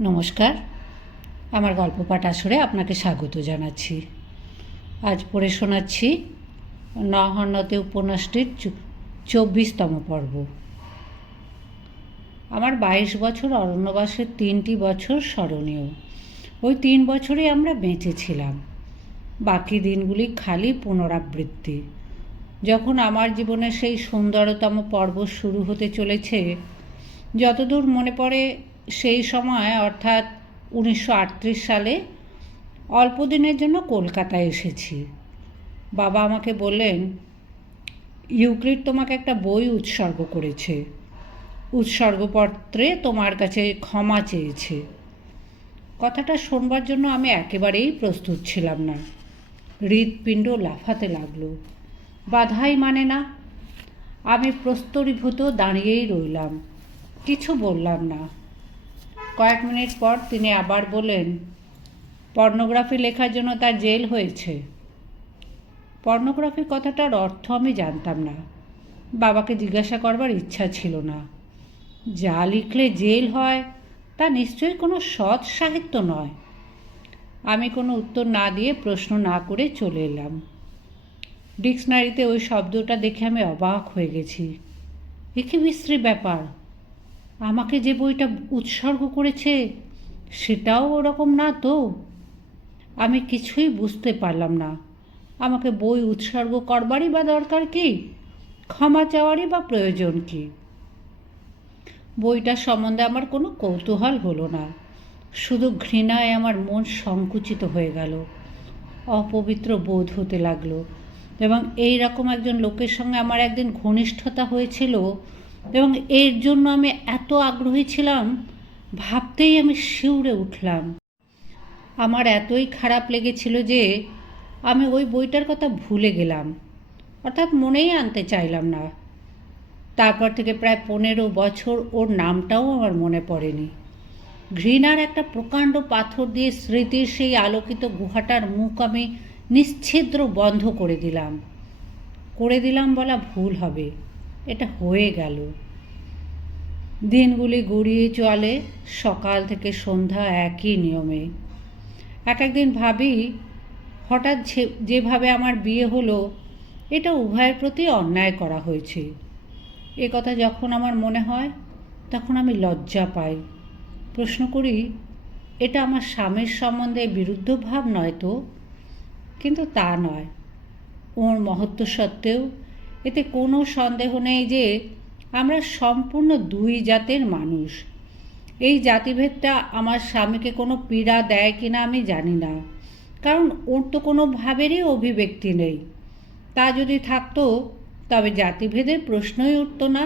নমস্কার। আমার গল্প পাঠ আসরে আপনাকে স্বাগত জানাচ্ছি। আজ পড়ে শোনাচ্ছি নহন্নতে উপন্যাসটির চব্বিশতম পর্ব। আমার বাইশ বছর অরণ্যবাসের তিনটি বছর স্মরণীয়। ওই তিন বছরই আমরা বেঁচেছিলাম। বাকি দিনগুলি খালি পুনরাবৃত্তি। যখন আমার জীবনের সেই সুন্দরতম পর্ব শুরু হতে চলেছে, যতদূর মনে পড়ে সেই সময়, অর্থাৎ উনিশশো আটত্রিশ সালে, অল্প দিনের জন্য কলকাতায় এসেছি। বাবা আমাকে বললেন ইউক্লিড তোমাকে একটা বই উৎসর্গ করেছে। উৎসর্গপত্রে তোমার কাছে ক্ষমা চেয়েছে। কথাটা শোনবার জন্য আমি একেবারেই প্রস্তুত ছিলাম না। হৃৎপিণ্ড লাফাতে লাগল। বাধাই মানে না। আমি প্রস্তরীভূত দাঁড়িয়েই রইলাম। কিছু বললাম না। কয়েক মিনিট পর তিনি আবার বললেন পর্নোগ্রাফি লেখার জন্য তার জেল হয়েছে। পর্নোগ্রাফি কথাটার অর্থ আমি জানতাম না। বাবাকে জিজ্ঞাসা করবার ইচ্ছা ছিল না। যা লিখলে জেল হয়, তা নিশ্চয়ই কোনো সৎ সাহিত্য নয়। আমি কোনো উত্তর না দিয়ে প্রশ্ন না করে চলে এলাম। ডিকশনারিতে ওই শব্দটা দেখে আমি অবাক হয়ে গেছি। এ কি বিশ্রী ব্যাপার! আমাকে যে বইটা উৎসর্গ করেছে, সেটাও ওরকম না তো। আমি কিছুই বুঝতে পারলাম না। আমাকে বই উৎসর্গ করবারই বা দরকার কি? ক্ষমা চাওয়ারই বা প্রয়োজন কি? বইটার সম্বন্ধে আমার কোনো কৌতূহল হলো না। শুধু ঘৃণায় আমার মন সংকুচিত হয়ে গেল। অপবিত্র বোধ হতে লাগল। এবং এই রকম একজন লোকের সঙ্গে আমার একদিন ঘনিষ্ঠতা হয়েছিল এবং এর জন্য আমি এত আগ্রহী ছিলাম, ভাবতেই আমি শিউরে উঠলাম। আমার এতই খারাপ লেগেছিল যে আমি ওই বইটার কথা ভুলে গেলাম, অর্থাৎ মনেই আনতে চাইলাম না। তারপর থেকে প্রায় পনেরো বছর ওর নামটাও আমার মনে পড়েনি। ঘৃণার একটা প্রকাণ্ড পাথর দিয়ে স্মৃতির সেই আলোকিত গুহাটার মুখ আমি নিশ্ছিদ্র বন্ধ করে দিলাম। করে দিলাম বলা ভুল হবে। এটা হয়ে গেল। দিনগুলি গড়িয়ে চলে, সকাল থেকে সন্ধ্যা একই নিয়মে। এক একদিন ভাবি, হঠাৎ যেভাবে আমার বিয়ে হলো, এটা উভয়ের প্রতি অন্যায় করা হয়েছে। এ কথা যখন আমার মনে হয়, তখন আমি লজ্জা পাই। প্রশ্ন করি, এটা আমার স্বামীর সম্বন্ধে বিরুদ্ধ ভাব নয় তো? কিন্তু তা নয়। ওর মহত্ব সত্ত্বেও এতে কোনো সন্দেহ নেই যে আমরা সম্পূর্ণ দুই জাতের মানুষ। এই জাতিভেদটা আমার স্বামীকে কোনো পীড়া দেয় কিনা আমি জানি না। কারণ ওর তো কোনো ভাবেরই অভিব্যক্তি নেই। তা যদি থাকতো, তবে জাতিভেদের প্রশ্নই উঠতো না।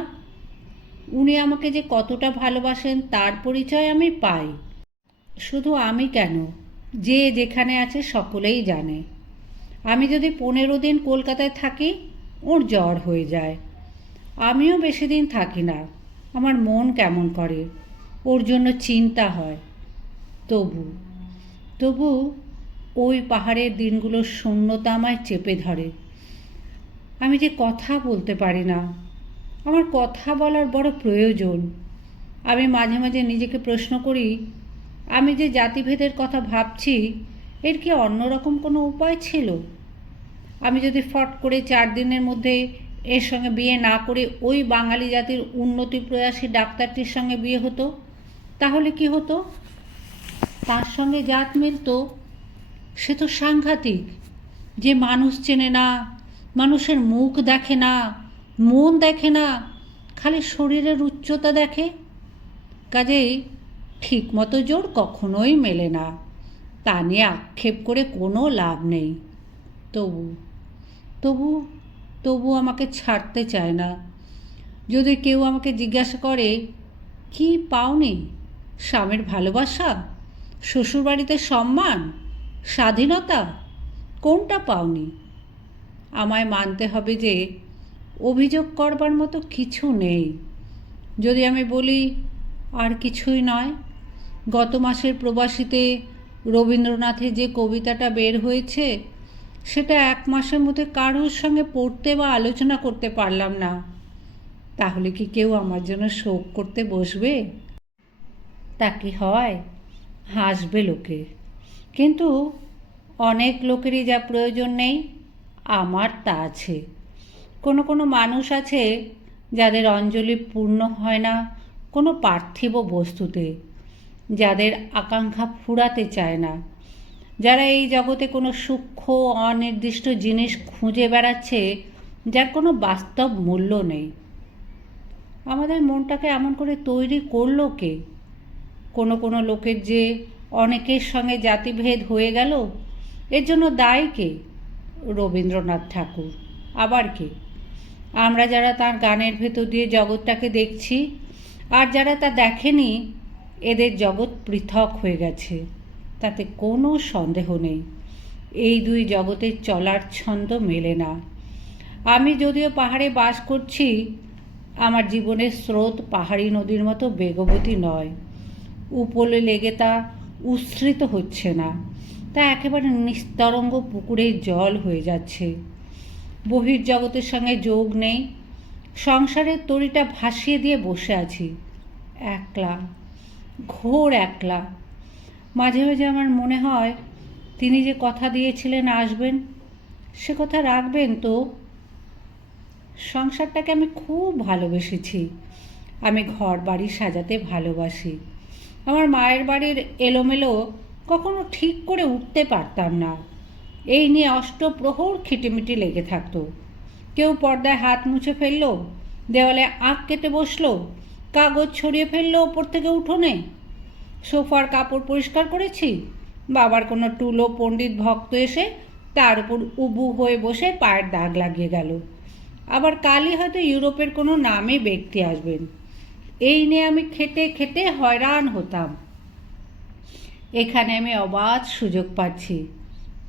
উনি আমাকে যে কতটা ভালোবাসেন, তার পরিচয় আমি পাই। শুধু আমি কেন? যে যেখানে আছে সকলেই জানে। আমি যদি পনেরো দিন কলকাতায় থাকি ওর জ্বর হয়ে যায়। আমিও বেশি দিন থাকি না। আমার মন কেমন করে? ওর জন্য চিন্তা হয়। তবু তবু ওই পাহাড়ের দিনগুলোর শূন্যতা আমায় চেপে ধরে। আমি যে কথা বলতে পারি না। আমার কথা বলার বড় প্রয়োজন। আমি মাঝে মাঝে নিজেকে প্রশ্ন করি, আমি যে জাতিভেদের কথা ভাবছি, এর কি অন্যরকম কোনো উপায় ছিল? আমি যদি ফট করে চার দিনের মধ্যে এর সঙ্গে বিয়ে না করে ওই বাঙালি জাতির উন্নতি প্রয়াসী ডাক্তারটির সঙ্গে বিয়ে হতো, তাহলে কি হতো? তার সঙ্গে জাত মিলতো, সে তো সাংঘাতিক। যে মানুষ চেনে না, মানুষের মুখ দেখে না, মন দেখে না, খালি শরীরের উচ্চতা দেখে। কাজেই ঠিকমতো জোর কখনোই মেলে না। তা নিয়ে আক্ষেপ করে কোনো লাভ নেই। তবু তবু তবু আমাকে ছাড়তে চায় না। যদি কেউ আমাকে জিজ্ঞাসা করে, কি পাওনি? স্বামীর ভালোবাসা? শ্বশুরবাড়িতে সম্মান? স্বাধীনতা? কোনটা পাওনি? আমায় মানতে হবে যে, অভিযোগ করবার মতো কিছু নেই। যদি আমি বলি, আর কিছুই নয়। গত মাসের প্রবাসীতে রবীন্দ্রনাথের যে কবিতাটা বের হয়েছে সেটা এক মাসের মধ্যে কারোর সঙ্গে পড়তে বা আলোচনা করতে পারলাম না। তাহলে কি কেউ আমার জন্য শোক করতে বসবে? তা কি হয়? হাসবে লোকে। কিন্তু অনেক লোকেরই যা প্রয়োজন নেই, আমার তা আছে। কোনো কোনো মানুষ আছে যাদের অঞ্জলি পূর্ণ হয় না কোনো পার্থিব বস্তুতে, যাদের আকাঙ্ক্ষা ফুরাতে চায় না। যারা এই জগতে কোনো সূক্ষ্ম, অনির্দিষ্ট জিনিস খুঁজে বেড়াচ্ছে, যার কোনো বাস্তব মূল্য নেই। আমাদের মনটাকে এমন করে তৈরি করল কে? কোনো কোনো লোকের যে অনেকের সঙ্গে জাতিভেদ হয়ে গেল, এর জন্য দায়ী কে? রবীন্দ্রনাথ ঠাকুর। আবার কে? আমরা যারা তার গানের ভেতর দিয়ে জগৎটাকে দেখছি, আর যারা তা দেখেনি, এদের জগৎ পৃথক হয়ে গেছে। তাতে কোনো সন্দেহ নেই। এই দুই জগতের চলার ছন্দ মেলে না। আমি যদিও পাহাড়ে বাস করছি, আমার জীবনের স্রোত পাহাড়ি নদীর মতো বেগবতী নয়। উপলে লেগে তা উচ্ছ্রিত হচ্ছে না। তা একেবারে নিস্তরঙ্গ পুকুরের জল হয়ে যাচ্ছে। বহির্জগতের সঙ্গে যোগ নেই। সংসারের তরিটা ভাসিয়ে দিয়ে বসে আছি। একলা, ঘোর একলা। মাঝে মাঝে আমার মনে হয় তিনি যে কথা দিয়েছিলেন আসবেন, সে কথা রাখবেন তো। সংসারটাকে আমি খুব ভালোবেসেছি। আমি ঘর বাড়ি সাজাতে ভালোবাসি। আমার মায়ের বাড়ির এলোমেলো কখনো ঠিক করে উঠতে পারতাম না। এই নিয়ে অষ্টপ্রহর খিটিমিটি লেগে থাকতো। কেউ পর্দায় হাত মুছে ফেলল, দেওয়ালে আঁক কেটে বসল, কাগজ ছড়িয়ে ফেলল ওপর থেকে উঠোনে। সোফার কাপড় পরিষ্কার করেছি। বাবার কোনো টুলো পণ্ডিত ভক্ত এসে তার উপর উবু হয়ে বসে পায়ের দাগ লাগিয়ে গেল। আবার কালই হয়তো ইউরোপের কোনো নামে ব্যক্তি আসবেন। এই নিয়ে আমি খেটে খেটে হয়রান হতাম। এখানে আমি অবাধ সুযোগ পাচ্ছি।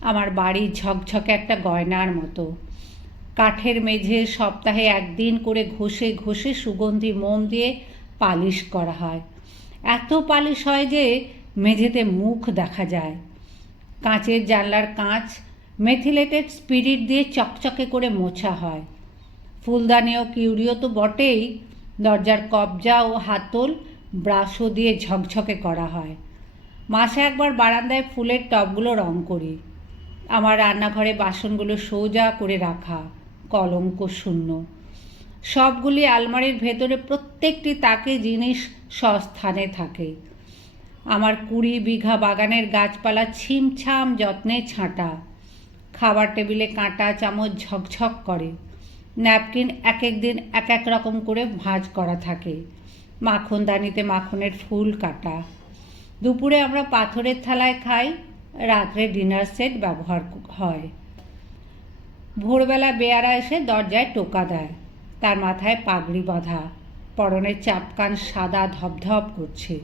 আমার বাড়ি ঝকঝকে একটা গয়নার মতো। কাঠের মেঝে সপ্তাহে একদিন করে ঘষে ঘষে সুগন্ধি মোম দিয়ে পালিশ করা হয়। এত পালিশ হয় যে মেঝেতে মুখ দেখা যায়। কাঁচের জানলার কাঁচ মেথিলেটেড স্পিরিট দিয়ে চকচকে করে মোছা হয়। ফুলদানি ও কিউরিও তো বটেই, দরজার কবজা ও হাতল ব্রাশও দিয়ে ঝকঝকে করা হয়। মাসে একবার বারান্দায় ফুলের টবগুলো রং করি। আমার রান্নাঘরে বাসনগুলো সোজা করে রাখা, কলঙ্ক শূন্য। সবগুলি আলমারির ভেতরে প্রত্যেকটি তাকে জিনিস সস্থানে থাকে। আমার কুড়ি বিঘা বাগানের গাছপালা ছিমছাম যত্নে ছাঁটা। খাবার টেবিলে কাঁটা, চামচ ঝকঝক করে। ন্যাপকিন এক এক দিন এক এক রকম করে ভাঁজ করা থাকে। মাখনদানিতে মাখনের ফুল কাটা। দুপুরে আমরা পাথরের থালায় খাই, রাত্রে ডিনার সেট ব্যবহার হয়। ভোরবেলা বেয়ারা এসে দরজায় টোকা দেয়। তার মাথায় পাগড়ি বাঁধা। পরনের চাপকান সাদা ধপধপ করছে।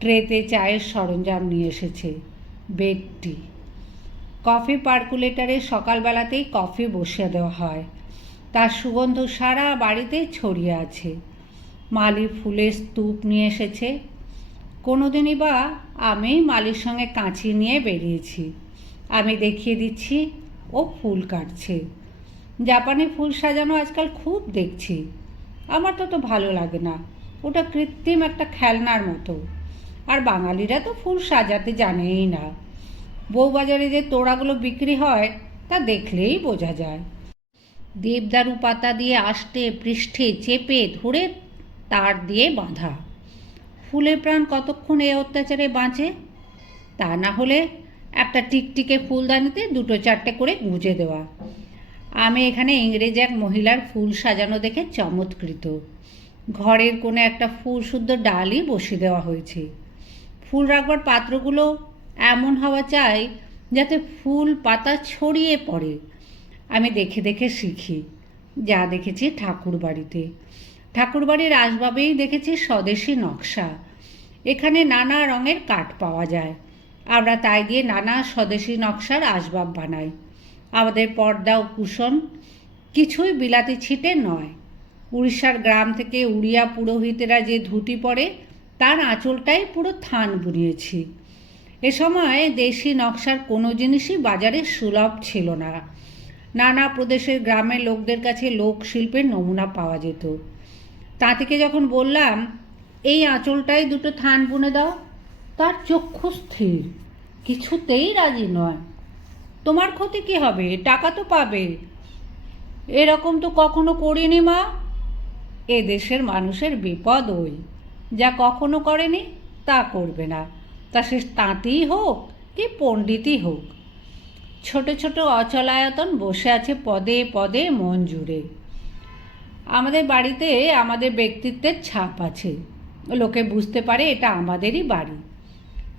ট্রেতে চায়ের সরঞ্জাম নিয়ে এসেছে। বেডটি কফি পার্কুলেটারে সকালবেলাতেই কফি বসিয়ে দেওয়া হয়। তার সুগন্ধ সারা বাড়িতে ছড়িয়ে আছে। মালি ফুলের স্তূপ নিয়ে এসেছে। কোনোদিনই বা আমি মালির সঙ্গে কাঁচি নিয়ে বেরিয়েছি। আমি দেখিয়ে দিচ্ছি, ও ফুল কাটছে। জাপানি ফুল সাজানো আজকাল খুব দেখছি। আমার তো তো ভালো লাগে না। ওটা কৃত্রিম একটা খেলনার মতো। আর বাঙালিরা তো ফুল সাজাতে জানেই না। বউবাজারে যে তোড়াগুলো বিক্রি হয়, তা দেখলেই বোঝা যায়। দেবদারু পাতা দিয়ে আষ্টে, পৃষ্ঠে চেপে ধরে তার দিয়ে বাঁধা। ফুলের প্রাণ কতক্ষণ এ অত্যাচারে বাঁচে? তা না হলে একটা টিকটিকে ফুলদানিতে দুটো চারটে করে গুঁজে দেওয়া। আমি এখানে ইংরেজ এক মহিলার ফুল সাজানো দেখে চমৎকৃত। ঘরের কোনো একটা ফুল শুদ্ধ ডালই বসিয়ে দেওয়া হয়েছে। ফুল রাখবার পাত্রগুলো এমন হওয়া চাই যাতে ফুল পাতা ছড়িয়ে পড়ে। আমি দেখে দেখে শিখি, যা দেখেছি ঠাকুর বাড়িতে ঠাকুর বাড়ির আসবাবেই দেখেছি স্বদেশি নকশা। এখানে নানা রঙের কাঠ পাওয়া যায়। আমরা তাই দিয়ে নানা স্বদেশি নকশার আসবাব বানাই। আমাদের পর্দা ও কুশন কিছুই বিলাতি ছিটে নয়। উড়িষ্যার গ্রাম থেকে উড়িয়া পুরোহিতেরা যে ধুতি পরে, তার আঁচলটাই পুরো থান বুনিয়েছি। এ সময় দেশি নকশার কোনো জিনিসই বাজারে সুলভ ছিল না। নানা প্রদেশের গ্রামের লোকদের কাছে লোকশিল্পের নমুনা পাওয়া যেত। তাঁতিকে যখন বললাম, এই আঁচলটাই দুটো থান বুনে দাও, তার চক্ষু স্থির। কিছুতেই রাজি নয়। তোমার ক্ষতি কি হবে? টাকা তো পাবে। এরকম তো কখনো করিনি মা। এ দেশের মানুষের বিপদ ওই। যা কখনো করেনি, তা করবে না। তা সে তাঁতিই হোক কি পণ্ডিতই হোক। ছোট ছোট অচলায়তন বসে আছে পদে পদে মন জুড়ে। আমাদের বাড়িতে আমাদের ব্যক্তিত্বের ছাপ আছে। লোকে বুঝতে পারে এটা আমাদেরই বাড়ি।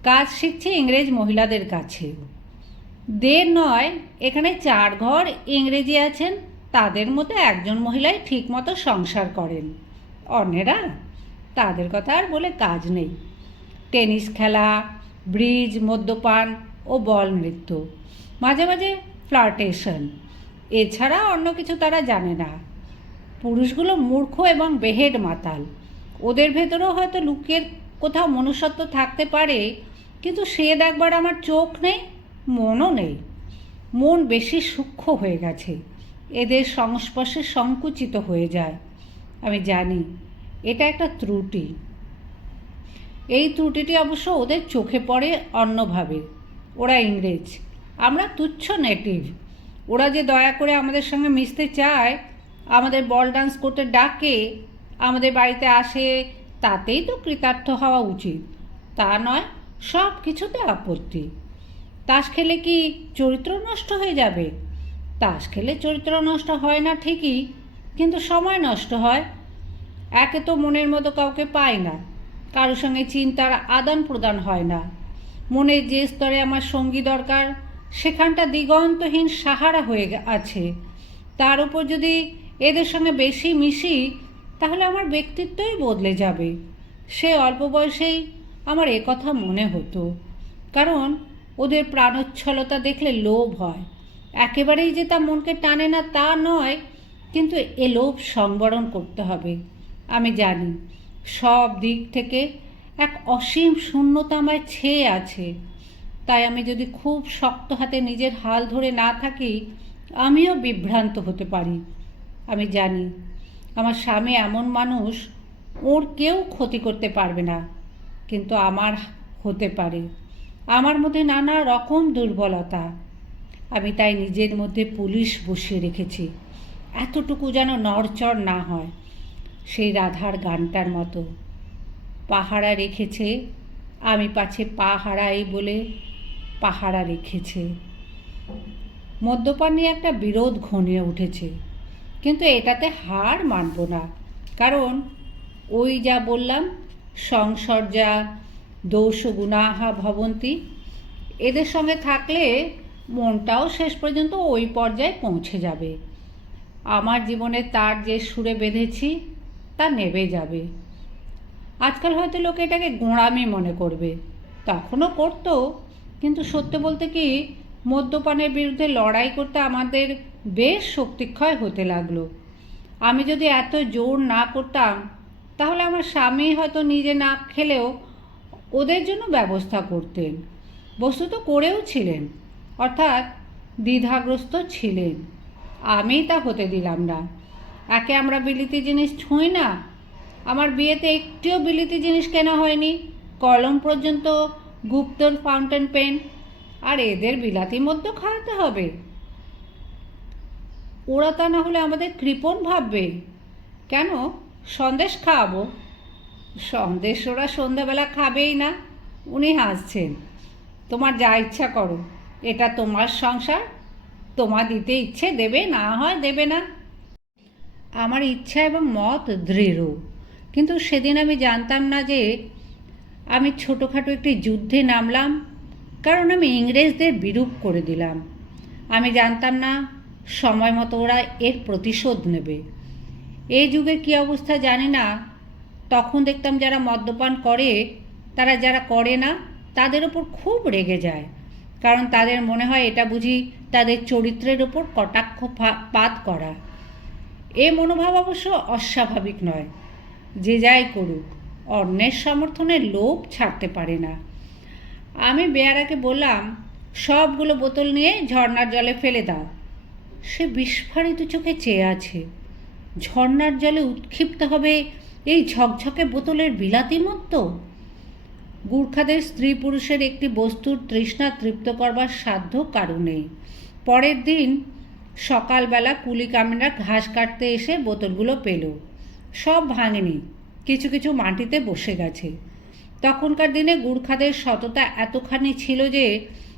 কাজ শিখছে ইংরেজ মহিলাদের কাছে দের নয়, এখানে চার ঘর ইংরেজি আছেন, তাদের মধ্যে একজন মহিলাই ঠিকমতো সংসার করেন। অন্যেরা তাদের কথা আর বলে কাজ নেই। টেনিস খেলা, ব্রিজ, মদ্যপান ও বল নৃত্য, মাঝে মাঝে ফ্লার্টেশন। এছাড়া অন্য কিছু তারা জানে না। পুরুষগুলো মূর্খ এবং বেহেড মাতাল। ওদের ভেতরেও হয়তো লুকের কোথাও মনুষ্যত্ব থাকতে পারে, কিন্তু সে দেখবার আমার চোখ নেই। মনও নেই। মন বেশি সূক্ষ্ম হয়ে গেছে। এদের সংস্পর্শে সংকুচিত হয়ে যায়। আমি জানি, এটা একটা ত্রুটি। এই ত্রুটিটি অবশ্য ওদের চোখে পড়ে অন্যভাবে। ওরা ইংরেজ। আমরা তুচ্ছ নেটিভ ওরা যে দয়া করে আমাদের সঙ্গে মিশতে চায়, আমাদের বল ডান্স করতে ডাকে, আমাদের বাড়িতে আসে, তাতেই তো কৃতার্থ হওয়া উচিত। তা নয় সব কিছুতে আপত্তি। তাস খেলে কি চরিত্র নষ্ট হয়ে যাবে? তাস খেলে চরিত্র নষ্ট হয় না ঠিকই, কিন্তু সময় নষ্ট হয়। একে তো মনের মতো কাউকে পায় না কারোর সঙ্গে চিন্তার আদান প্রদান হয় না। মনের যে স্তরে আমার সঙ্গী দরকার, সেখানটা দিগন্তহীন সাহারা হয়ে আছে। তার উপর যদি এদের সঙ্গে বেশি মিশি, তাহলে আমার ব্যক্তিত্বই বদলে যাবে। সে অল্প বয়সেই আমার কথা মনে হতো। কারণ ওদের প্রাণোচ্ছলতা দেখলে লোভ হয়। একেবারেই যে তা মনকে টানে না তা নয়, কিন্তু এ লোভ সংবরণ করতে হবে। আমি জানি, সব দিক থেকে এক অসীম শূন্যতা আমায় ছেয়ে আছে। তাই আমি যদি খুব শক্ত হাতে নিজের হাল ধরে না থাকি, আমিও বিভ্রান্ত হতে পারি। আমি জানি, আমার স্বামী এমন মানুষ, ওর কেউ ক্ষতি করতে পারবে না, কিন্তু আমার হতে পারে। আমার মধ্যে নানা রকম দুর্বলতা। আমি তাই নিজের মধ্যে পুলিশ বসিয়ে রেখেছি। এতটুকু যেন নড়চড় না হয়। সেই রাধার গানটার মতো। পাহারা রেখেছে। আমি পাছে পা হারাই বলে পাহারা রেখেছে। মদ্যপান নিয়ে একটা বিরোধ ঘনিয়ে উঠেছে। কিন্তু এটাতে হার মানব না। কারণ ওই যা বললাম সংসর্যা দোষ গুণাহা ভবন্তি। এদের সঙ্গে থাকলে মনটাও শেষ পর্যন্ত ওই পর্যায়ে পৌঁছে যাবে। আমার জীবনে তার যে সুরে বেঁধেছি, তা নেবে যাবে। আজকাল হয়তো লোকে এটাকে গোঁড়ামি মনে করবে। তখনও করতো, কিন্তু সত্যি বলতে কি, মদ্যপানের বিরুদ্ধে লড়াই করতে আমাদের বেশ শক্তিক্ষয় হতে লাগল। আমি যদি এত জোর না করতাম, তাহলে আমার স্বামী হয়তো নিজে না খেলেও ওদের জন্য ব্যবস্থা করতেন। বস্তুত করেও ছিলেন, অর্থাৎ দ্বিধাগ্রস্ত ছিলেন। আমি তা হতে দিলাম না। একে আমরা বিলিতি জিনিস ছুঁই না। আমার বিয়েতে একটিও বিলিতি জিনিস কেনা হয়নি। কলম পর্যন্ত গুপ্তর ফাউন্টেন পেন। আর এদের বিলাতি মধ্যে খাওয়াতে হবে। ওরা তা না হলে আমাদের কৃপণ ভাববে। কেন? সন্দেশ খাওয়াবো। সন্দেশ ওরা সন্ধ্যাবেলা খাবেই না, উনি হাসছেন। তোমার যা ইচ্ছা করো, এটা তোমার সংসার, তোমার দিতে ইচ্ছে দেবে না হয় দেবে না। আমার ইচ্ছা এবং মত দৃঢ়, কিন্তু সেদিন আমি জানতাম না যে আমি ছোটোখাটো একটি যুদ্ধে নামলাম, কারণ আমি ইংরেজদের বিরূপ করে দিলাম। আমি জানতাম না, সময় মতো ওরা এর প্রতিশোধ নেবে। এই যুগে কী অবস্থা জানি না তখন দেখতাম যারা মদ্যপান করে, তারা যারা করে না, তাদের ওপর খুব রেগে যায়। কারণ তাদের মনে হয় এটা বুঝি তাদের চরিত্রের ওপর কটাক্ষ পাত করা। এ মনোভাব অবশ্য অস্বাভাবিক নয়। যে যাই করুক, অন্যের সমর্থনে লোভ ছাড়তে পারে না। আমি বেয়ারাকে বললাম, সবগুলো বোতল নিয়ে ঝর্ণার জলে ফেলে দাও। সে বিস্ফারিত চোখে চেয়ে আছে। ঝর্ণার জলে উৎক্ষিপ্ত হবে এই ঝকঝকে বোতলের বিলাতি মতো গুর্খাদের স্ত্রী পুরুষের একটি বস্তুর তৃষ্ণা তৃপ্ত করবার সাধ্য কারও নেই। পরের দিন সকালবেলা কুলিকামিনরা ঘাস কাটতে এসে বোতলগুলো পেল। সব ভাঙেনি, কিছু কিছু মাটিতে বসে গেছে। তখনকার দিনে গুর্খাদের সততা এতখানি ছিল যে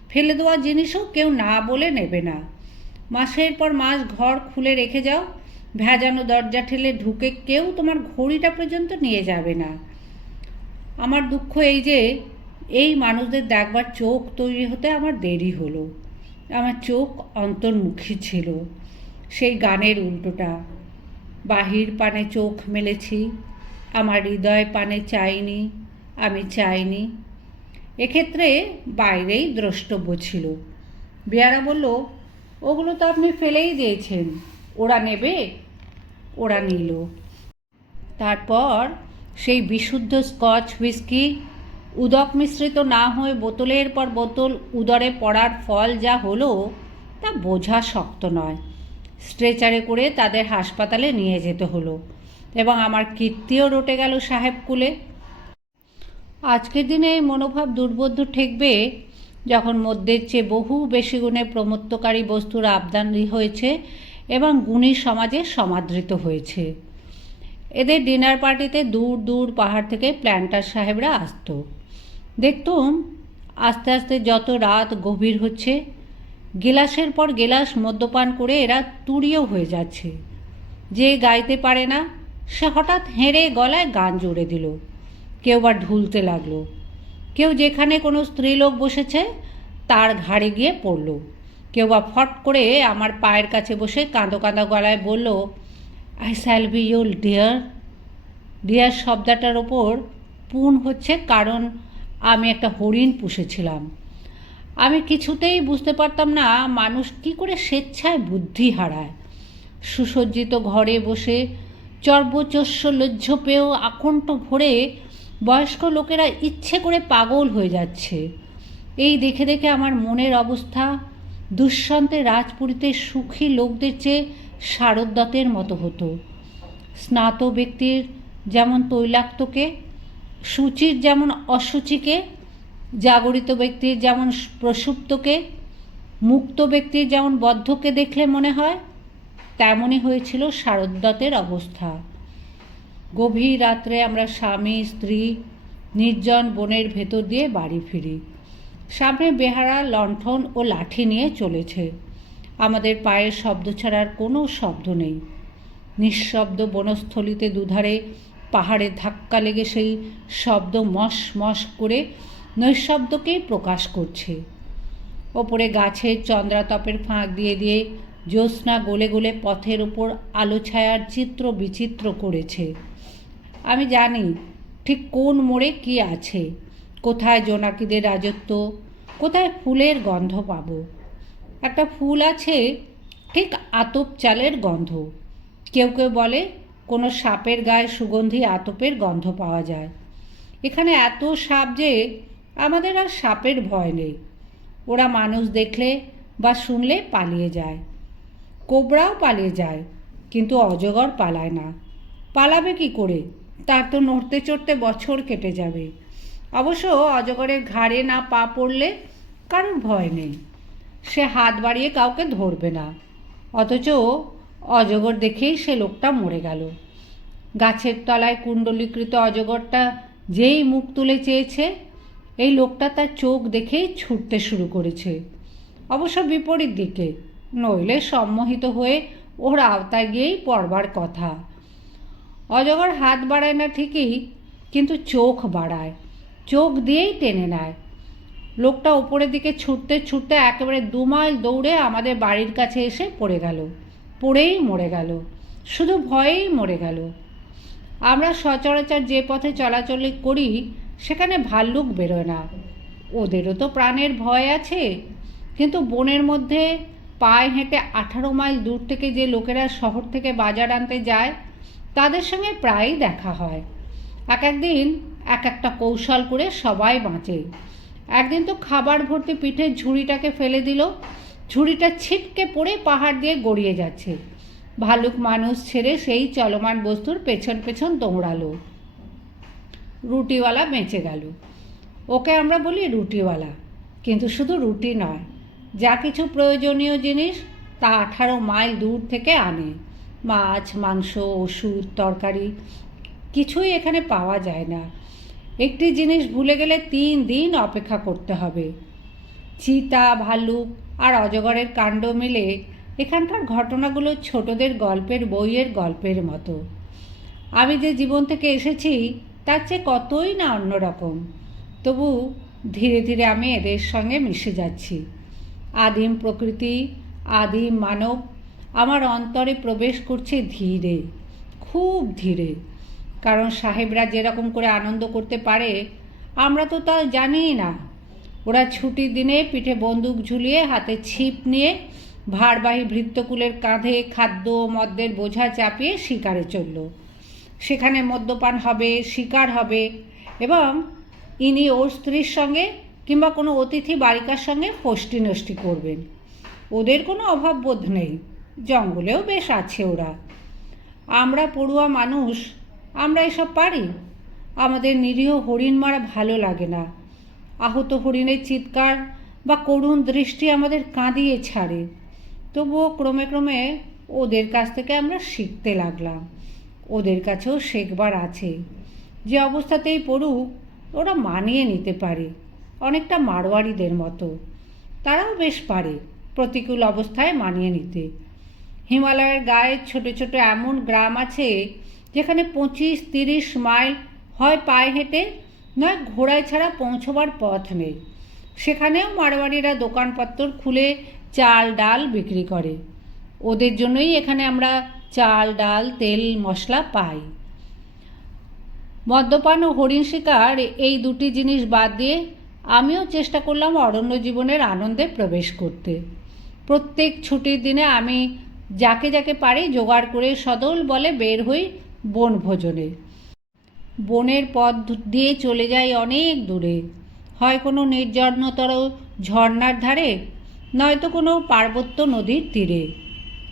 ফেলে দেওয়া জিনিসও কেউ না বলে নেবে না। মাসের পর মাস ঘর খুলে রেখে যাও ভেজানো দরজা ঠেলে ঢুকে কেউ তোমার ঘড়িটা পর্যন্ত নিয়ে যাবে না। আমার দুঃখ এই যে, এই মানুষদের দেখবার চোখ তৈরি হতে আমার দেরি হলো। আমার চোখ অন্তর্মুখী ছিল। সেই গানের উল্টোটা। বাহির পানে চোখ মেলেছি। আমার হৃদয় পানে চাইনি, আমি চাইনি। এক্ষেত্রে বাইরেই দ্রষ্টব্য ছিল। বেয়ারা বলল, ওগুলো তো আপনি ফেলেই দিয়েছেন। ওরা নেবে, ওরা নিল। তারপর সেই বিশুদ্ধ স্কচ হুইস্কি উদক মিশ্রিত না হয়ে বোতলের পর বোতল উদরে পড়ার ফল যা হলো তা বোঝা শক্ত নয়। স্ট্রেচারে করে তাদের হাসপাতালে নিয়ে যেতে হলো এবং আমার কীর্তিও রটে গেল সাহেবকুলে আজকের দিনে এই মনোভাব দুর্বোধ্য ঠেকবে যখন মধ্যের চেয়ে বহু বেশি গুণে প্রমত্তকারী বস্তুর আবদানি হয়েছে এবং গুণী সমাজে সমাদৃত হয়েছে। এদের ডিনার পার্টিতে দূর দূর পাহাড় থেকে প্ল্যান্টার সাহেবরা আসতো। দেখতুম, আস্তে আস্তে যত রাত গভীর হচ্ছে, গেলাসের পর গেলাস মদ্যপান করে এরা তুড়িও হয়ে যাচ্ছে। যে গাইতে পারে না, সে হঠাৎ হেঁড়ে গলায় গান জুড়ে দিল। কেউ বা ঢুলতে লাগল। কেউ যেখানে কোনো স্ত্রীলোক বসেছে, তার ঘাড়ে গিয়ে পড়ল। কেউ বা ফট করে আমার পায়ের কাছে বসে কাঁদো কাঁদো গলায় বলল I shall be you'll dear dear শব্দটার ওপর পুন হচ্ছে কারণ আমি একটা হরিণ পুষেছিলাম। আমি কিছুতেই বুঝতে পারতাম না মানুষ কি করে স্বেচ্ছায় বুদ্ধি হারায়। সুসজ্জিত ঘরে বসে চর্বচস্য লজ্জ পেয়েও আকণ্ঠ ভরে বয়স্ক লোকেরা ইচ্ছে করে পাগল হয়ে যাচ্ছে। এই দেখে দেখে আমার মনের অবস্থা দুঃশান্তে রাজপুরীতে সুখী লোকদের চেয়ে শারদত্তের মতো হতো। স্নাত ব্যক্তির যেমন তৈলাক্তকে, সূচির যেমন অসুচিকে, জাগরিত ব্যক্তির যেমন প্রসুপ্তকে, মুক্ত ব্যক্তির যেমন বদ্ধকে দেখলে মনে হয়, তেমনই হয়েছিল শারদত্তের অবস্থা। গভীর রাত্রে আমরা স্বামী, স্ত্রী, নির্জন বনের ভেতর দিয়ে বাড়ি ফিরি। সামনে বেহারা, লণ্ঠন ও লাঠি নিয়ে চলেছে। আমাদের পায়ের শব্দ ছাড়ার কোনো শব্দ নেই। নিঃশব্দ বনস্থলিতে দুধারে পাহাড়ে ধাক্কা লেগে সেই শব্দ মস মস করে নৈশব্দকেই প্রকাশ করছে। ওপরে গাছের চন্দ্রাতপের ফাঁক দিয়ে দিয়ে জ্যোৎস্না গলে গলে পথের ওপর আলো ছায়ার চিত্র বিচিত্র করেছে। আমি জানি ঠিক কোন মোড়ে কি আছে। কোথায় জোনাকিদের রাজত্ব? কোথায় ফুলের গন্ধ পাব? একটা ফুল আছে, ঠিক আতপ চালের গন্ধ। কেউ কেউ বলে, কোনো সাপের গায়ে সুগন্ধি আতপের গন্ধ পাওয়া যায়। এখানে এত সাপ যে, আমাদের আর সাপের ভয় নেই। ওরা মানুষ দেখলে বা শুনলে পালিয়ে যায়। কোবরাও পালিয়ে যায়, কিন্তু অজগর পালায় না। পালাবে কি করে? তার তো নড়তে চড়তে বছর কেটে যাবে। অবশ্য অজগরের ঘাড়ে না পা পড়লে কারোর ভয় নেই। সে হাত বাড়িয়ে কাউকে ধরবে না। অথচ অজগর দেখেই সে লোকটা মরে গেল। গাছের তলায় কুণ্ডলীকৃত অজগরটা যেই মুখ তুলে চেয়েছে, এই লোকটা তার চোখ দেখেই ছুটতে শুরু করেছে। অবশ্য বিপরীত দিকে, নইলে সম্মোহিত হয়ে ওর আওতায় গিয়েই পড়বার কথা। অজগর হাত বাড়ায় না ঠিকই, কিন্তু চোখ বাড়ায়। চোখ দিয়েই টেনে নেয়। লোকটা ওপরের দিকে ছুটতে ছুটতে একেবারে দু মাইল দৌড়ে আমাদের বাড়ির কাছে এসে পড়ে গেল। পড়েই মরে গেল। শুধু ভয়েই মরে গেল। আমরা সচরাচর যে পথে চলাচলি করি, সেখানে ভাল্লুক বেরোয় না। ওদেরও তো প্রাণের ভয় আছে। কিন্তু বনের মধ্যে পায়ে হেঁটে আঠারো মাইল দূর থেকে যে লোকেরা শহর থেকে বাজার আনতে যায়, তাদের সঙ্গে প্রায়ই দেখা হয়। এক একদিন এক একটা কৌশল করে সবাই বাঁচে। একদিন তো খাবার ভর্তি পিঠের ঝুড়িটাকে ফেলে দিল। ঝুড়িটা ছিটকে পড়ে পাহাড় দিয়ে গড়িয়ে যাচ্ছে। ভালুক মানুষ ছেড়ে সেই চলমান বস্তুর পেছন পেছন দৌড়ালো। রুটিওয়ালা বেঁচে গেল। ওকে আমরা বলি রুটিওয়ালা। কিন্তু শুধু রুটি নয়, যা কিছু প্রয়োজনীয় জিনিস তা আঠারো মাইল দূর থেকে আনে। মাছ, মাংস, ওষুধ, তরকারি, কিছুই এখানে পাওয়া যায় না। একটি জিনিস ভুলে গেলে তিন দিন অপেক্ষা করতে হবে। চিতা ভাল্লুক আর অজগরের কাণ্ড মিলে এখানকার ঘটনাগুলো ছোটদের গল্পের বইয়ের গল্পের মতো। আমি যে জীবন থেকে এসেছি, তার চেয়ে কতই না অন্যরকম। তবু ধীরে ধীরে আমি এদের সঙ্গে মিশে যাচ্ছি। আদিম প্রকৃতি, আদিম মানব, আমার অন্তরে প্রবেশ করছে ধীরে, খুব ধীরে। কারণ সাহেবরা যেরকম করে আনন্দ করতে পারে, আমরা তো তা জানিই না। ওরা ছুটির দিনে পিঠে বন্দুক ঝুলিয়ে, হাতে ছিপ নিয়ে ভারবাহী ভৃত্যকুলের কাঁধে খাদ্য মদ্যের বোঝা চাপিয়ে শিকারে চলল। সেখানে মদ্যপান হবে, শিকার হবে এবং ইনি ওর স্ত্রীর সঙ্গে কিংবা কোনো অতিথি বালিকার সঙ্গে ফষ্টি নষ্টি করবেন। ওদের কোনো অভাববোধ নেই, জঙ্গলেও বেশ আছে ওরা। আমরা পড়ুয়া মানুষ আমরা এসব পারি? আমাদের নিরীহ হরিণ মারা ভালো লাগে না। আহত হরিণের চিৎকার বা করুণ দৃষ্টি আমাদের কাঁদিয়ে ছাড়ে। তবুও ক্রমে ক্রমে ওদের কাছ থেকে আমরা শিখতে লাগলাম। ওদের কাছেও শেখবার আছে। যে অবস্থাতেই পড়ুক, ওরা মানিয়ে নিতে পারে। অনেকটা মারোয়ারিদের মতো। তারাও বেশ পারে প্রতিকূল অবস্থায় মানিয়ে নিতে। হিমালয়ের গায়ে ছোট ছোট এমন গ্রাম আছে যেখানে পঁচিশ, তিরিশ মাইল হয় পায়ে হেঁটে, নয় ঘোড়ায় ছাড়া পৌঁছবার পথ নেই। সেখানেও মারোয়ারিরা দোকানপত্র খুলে চাল, ডাল বিক্রি করে। ওদের জন্যই এখানে আমরা চাল, ডাল, তেল, মশলা পাই। মদ্যপান ও হরিণ শিকার, এই দুটি জিনিস বাদ দিয়ে আমিও চেষ্টা করলাম অরণ্য জীবনের আনন্দে প্রবেশ করতে। প্রত্যেক ছুটির দিনে আমি যাকে যাকে পারি জোগাড় করে সদল বলে বের হই বনভোজনে বনের পথ দিয়ে চলে যাই অনেক দূরে। হয় কোনো নির্জনতর ঝর্ণার ধারে, নয়তো কোনো পার্বত্য নদীর তীরে।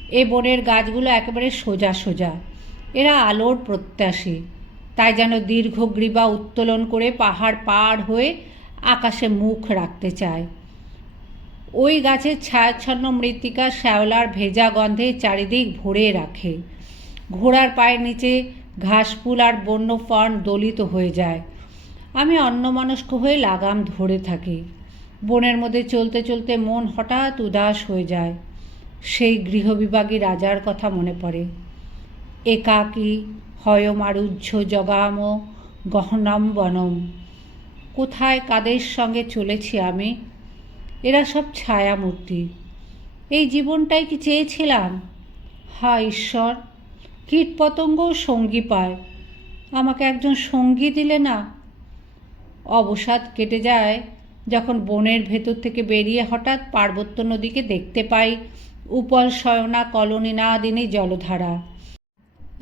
এ বনের গাছগুলো একেবারে সোজা সোজা। এরা আলোর প্রত্যাশী। তাই যেন দীর্ঘ গ্রীবা উত্তোলন করে পাহাড় পার হয়ে আকাশে মুখ রাখতে চায়। ওই গাছের ছায়াচ্ছন্ন মৃত্তিকা শ্যাওলার ভেজা গন্ধে চারিদিক ভরে রাখে। ঘোড়ার পায়ের নিচে ঘাসফুল আর বন্য ফর্ন দলিত হয়ে যায়। আমি অন্যমনস্ক হয়ে লাগাম ধরে থাকি। বনের মধ্যে চলতে চলতে মন হঠাৎ উদাস হয়ে যায়। সেই গৃহবিভাগী রাজার কথা মনে পড়ে। একাকী হয়মারুহ্য জগাম গহনম বনম। কোথায় কাদের সঙ্গে চলেছি আমি? এরা সব ছায়ামূর্তি। এই জীবনটাই কি চেয়েছিলাম? হা ঈশ্বর! কীটপতঙ্গও সঙ্গী পায়। আমাকে একজন সঙ্গী দিলে না? অবসাদ কেটে যায় যখন বনের ভেতর থেকে বেরিয়ে হঠাৎ পার্বত্য নদীকে দেখতে পাই উপল শয়না কলোনি না দিনে জলধারা।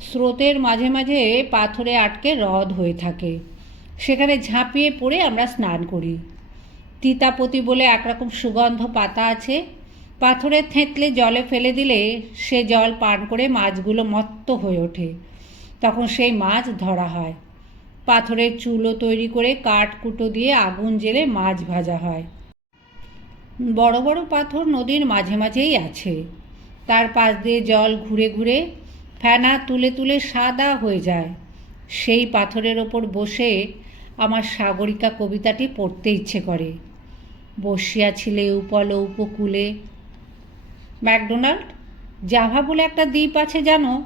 স্রোতের মাঝে মাঝে পাথরে আটকে হ্রদ হয়ে থাকে। সেখানে ঝাঁপিয়ে পড়ে আমরা স্নান করি। তিতাপতি বলে একরকম সুগন্ধ পাতা আছে। পাথরে থেঁতলে জলে ফেলে দিলে সে জল পান করে মাছগুলো মত্ত হয়ে ওঠে। তখন সেই মাছ ধরা হয়। পাথরের চুলো তৈরি করে কাঠ কুটো দিয়ে আগুন জেলে মাছ ভাজা হয়। বড় বড় পাথর নদীর মাঝে মাঝেই আছে। তার পাশ দিয়ে জল ঘুরে ঘুরে ফেনা তুলে তুলে সাদা হয়ে যায়। সেই পাথরের ওপর বসে আমার সাগরিকা কবিতাটি পড়তে ইচ্ছে করে। বসিয়া ছিলে উপল উপকূলে ম্যাকডোনাল্ড? জাভা বলে একটা দ্বীপ আছে জানো?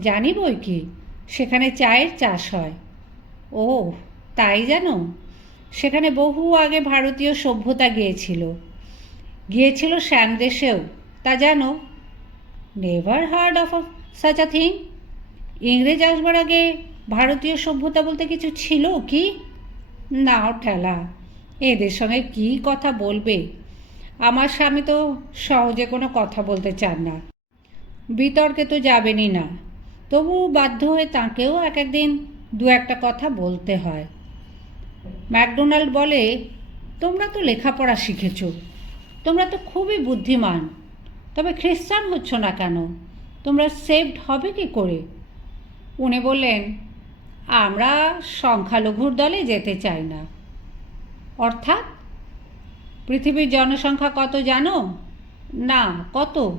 জানি বই কি। সেখানে চায়ের চাষ হয়। ও তাই জানো? সেখানে বহু আগে ভারতীয় সভ্যতা গিয়েছিল। গিয়েছিল শ্যামদেশেও তা জানো? Never heard of such a thing ইংরেজ আসবার আগে ভারতীয় সভ্যতা বলতে কিছু ছিল কি? নাও ঠেলা, এদের সঙ্গে কি কথা বলবে? আমার স্বামী তো সহজে কোনো কথা বলতে চান না। বিতর্কে তো যাবেনই না। তবু বাধ্য হয়ে তাঁকেও এক একদিন দু একটা কথা বলতে হয়। ম্যাকডোনাল্ড বলে, তোমরা তো লেখাপড়া শিখেছ। তোমরা তো খুবই বুদ্ধিমান। তবে খ্রিস্টান হচ্ছ না কেন? তোমরা সেভড হবে কি করে? উনি বললেন, আমরা সংখ্যালঘুর দলে যেতে চাই না। অর্থাৎ পৃথিবীর জনসংখ্যা কত জানো? না, কত?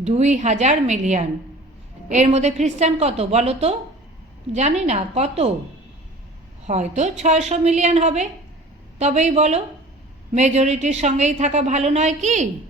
দুই হাজার মিলিয়ন। এর মধ্যে খ্রিস্টান কত বলো তো? জানি না, কত? হয়তো ছয়শো মিলিয়ন হবে। তবেই বলো মেজরিটির সঙ্গেই থাকা ভালো নয় কি?